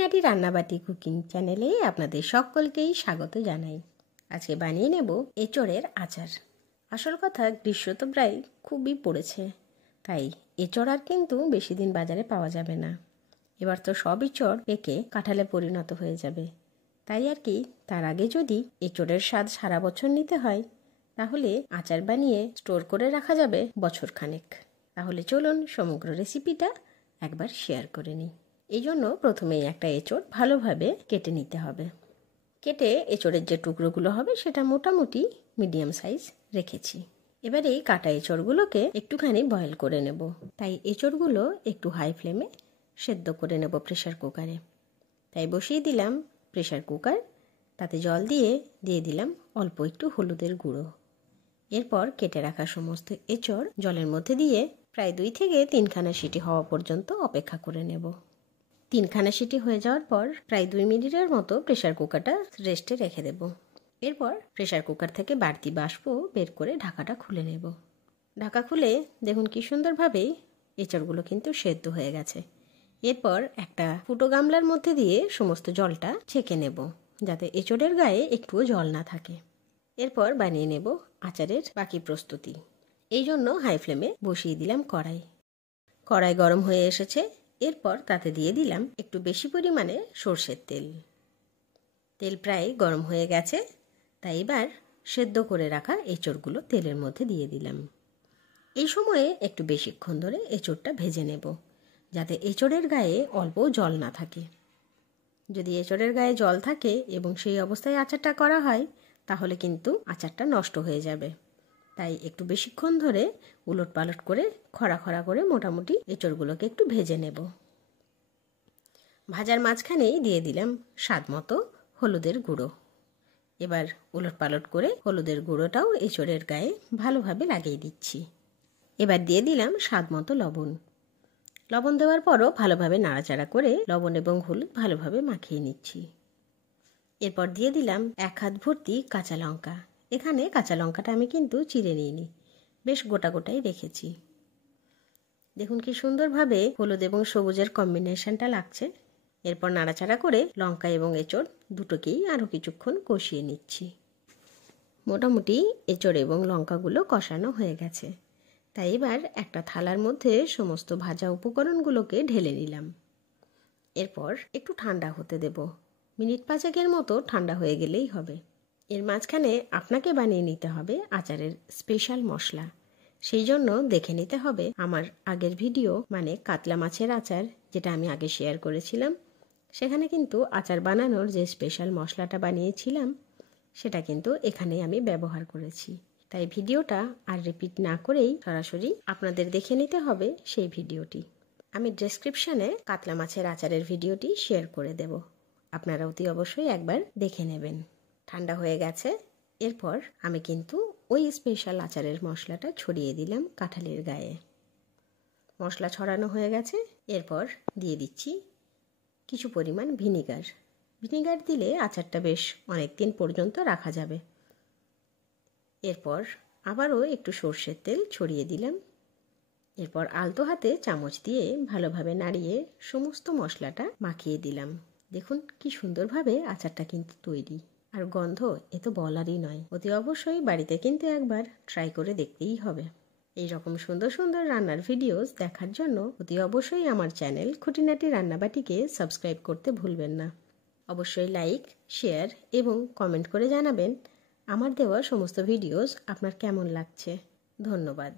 খুঁটিনাটি রান্নাবাটি কুকিং চ্যানেলে আপনাদের সকলকেই স্বাগত জানাই। আজকে বানিয়ে নেব এঁচড়ের আচার। আসল কথা, গ্রীষ্ম তো প্রায় খুবই পড়েছে, তাই এঁচড় আর কিন্তু বেশি দিন বাজারে পাওয়া যাবে না। এবার তো সব এঁচড় পেকে কাঁঠালে পরিণত হয়ে যাবে, তাই আর কি তার আগে যদি এঁচড়ের স্বাদ সারা বছর নিতে হয়, তাহলে আচার বানিয়ে স্টোর করে রাখা যাবে বছর খানেক। তাহলে চলুন সমগ্র রেসিপিটা একবার শেয়ার করে নিই। এই জন্য প্রথমেই একটা এঁচড় ভালোভাবে কেটে নিতে হবে। কেটে এঁচড়ের যে টুকরোগুলো হবে সেটা মোটামুটি মিডিয়াম সাইজ রেখেছি। এবার এই কাটা এঁচড়গুলোকে একটুখানি বয়েল করে নেব, তাই এঁচড়গুলো একটু হাই ফ্লেমে সেদ্ধ করে নেব প্রেশার কুকারে। তাই বসিয়ে দিলাম প্রেশার কুকার, তাতে জল দিয়ে দিলাম অল্প একটু হলুদের গুঁড়ো। এরপর কেটে রাখা সমস্ত এঁচড় জলের মধ্যে দিয়ে প্রায় 2 থেকে 3খানা সিটি হওয়া পর্যন্ত অপেক্ষা করে নেব। 3খানা সিটি হয়ে যাওয়ার পর প্রায় 2 মিনিটের মতো প্রেশার কুকারটা রেস্টে রেখে দেব। এরপর প্রেশার কুকার থেকে বাড়তি বাষ্প বের করে ঢাকাটা খুলে নেব। ঢাকা খুলে দেখুন কি সুন্দরভাবে এঁচড়গুলো কিন্তু সেদ্ধ হয়ে গেছে। এরপর একটা ফুটো গামলার মধ্যে দিয়ে সমস্ত জলটা ছেঁকে নেব, যাতে এঁচড়ের গায়ে একটুও জল না থাকে। এরপর বানিয়ে নেব আচারের বাকি প্রস্তুতি। এই জন্য হাই ফ্লেমে বসিয়ে দিলাম কড়াই গরম হয়ে এসেছে। এরপর তাতে দিয়ে দিলাম একটু বেশি পরিমাণে সর্ষের তেল। তেল প্রায় গরম হয়ে গেছে, তাই এবার সেদ্ধ করে রাখা এঁচড়গুলো তেলের মধ্যে দিয়ে দিলাম। এই সময়ে একটু বেশিক্ষণ ধরে এঁচড়টা ভেজে নেব, যাতে এঁচড়ের গায়ে অল্প জল না থাকে। যদি এঁচড়ের গায়ে জল থাকে এবং সেই অবস্থায় আচারটা করা হয়, তাহলে কিন্তু আচারটা নষ্ট হয়ে যাবে। তাই একটু বেশিক্ষণ ধরে উলট পালট করে খড়া খড়া করে মোটামুটি এঁচড়গুলোকে একটু ভেজে নেব। ভাজার মাঝখানেই দিয়ে দিলাম স্বাদ মতো হলুদের গুঁড়ো। এবার উলট পালট করে হলুদের গুঁড়োটাও এঁচড়ের গায়ে ভালোভাবে লাগিয়ে দিচ্ছি। এবার দিয়ে দিলাম স্বাদ মতো লবণ দেওয়ার পরও ভালোভাবে নাড়াচাড়া করে লবণ এবং হলুদ ভালোভাবে মাখিয়ে নিচ্ছি। এরপর দিয়ে দিলাম 1 হাত ভর্তি কাঁচা লঙ্কা। এখানে কাঁচা লঙ্কাটা আমি কিন্তু চিড়ে নিইনি, বেশ গোটা গোটাই রেখেছি। দেখুন কি সুন্দরভাবে হলুদ এবং সবুজের কম্বিনেশনটা লাগছে। এরপর নাড়াচাড়া করে লঙ্কা এবং এঁচড় দুটোকেই আরও কিছুক্ষণ কষিয়ে নিচ্ছি। মোটামুটি এঁচড় এবং লঙ্কাগুলো কষানো হয়ে গেছে, তাই এবার একটা থালার মধ্যে সমস্ত ভাজা উপকরণগুলোকে ঢেলে নিলাম। এরপর একটু ঠান্ডা হতে দেব, মিনিট 5 মতো ঠান্ডা হয়ে গেলেই হবে। এর মাঝখানে আপনাকে বানিয়ে নিতে হবে আচারের স্পেশাল মশলা। সেই জন্য দেখে নিতে হবে আমার আগের ভিডিও, মানে কাতলা মাছের আচার, যেটা আমি আগে শেয়ার করেছিলাম। সেখানে কিন্তু আচার বানানোর যে স্পেশাল মশলাটা বানিয়েছিলাম, সেটা কিন্তু এখানে আমি ব্যবহার করেছি। তাই ভিডিওটা আর রিপিট না করেই সরাসরি আপনাদের দেখে নিতে হবে সেই ভিডিওটি। আমি ডেসক্রিপশানে কাতলা মাছের আচারের ভিডিওটি শেয়ার করে দেব, আপনারা অতি অবশ্যই একবার দেখে নেবেন। ঠান্ডা হয়ে গেছে। এরপর আমি কিন্তু ওই স্পেশাল আচারের মশলাটা ছড়িয়ে দিলাম কাঁঠালের গায়ে। মশলা ছড়ানো হয়ে গেছে। এরপর দিয়ে দিচ্ছি কিছু পরিমাণ ভিনিগার দিলে আচারটা বেশ অনেক দিন পর্যন্ত রাখা যাবে। এরপর আবারও একটু সর্ষের তেল ছড়িয়ে দিলাম। এরপর আলতো হাতে চামচ দিয়ে ভালোভাবে নাড়িয়ে সমস্ত মশলাটা মাখিয়ে দিলাম। দেখুন কি সুন্দরভাবে আচারটা কিন্তু তৈরি, আর গন্ধ এ তো বলারই নয়। অতি অবশ্যই বাড়িতে কিন্তু একবার ট্রাই করে দেখতেই হবে। এই রকম সুন্দর সুন্দর রান্নার ভিডিওস দেখার জন্য অতি অবশ্যই আমার চ্যানেল খুঁটিনাটি রান্নাবাটিকে সাবস্ক্রাইব করতে ভুলবেন না। অবশ্যই লাইক, শেয়ার এবং কমেন্ট করে জানাবেন আমার দেওয়া সমস্ত ভিডিওস আপনার কেমন লাগছে। ধন্যবাদ।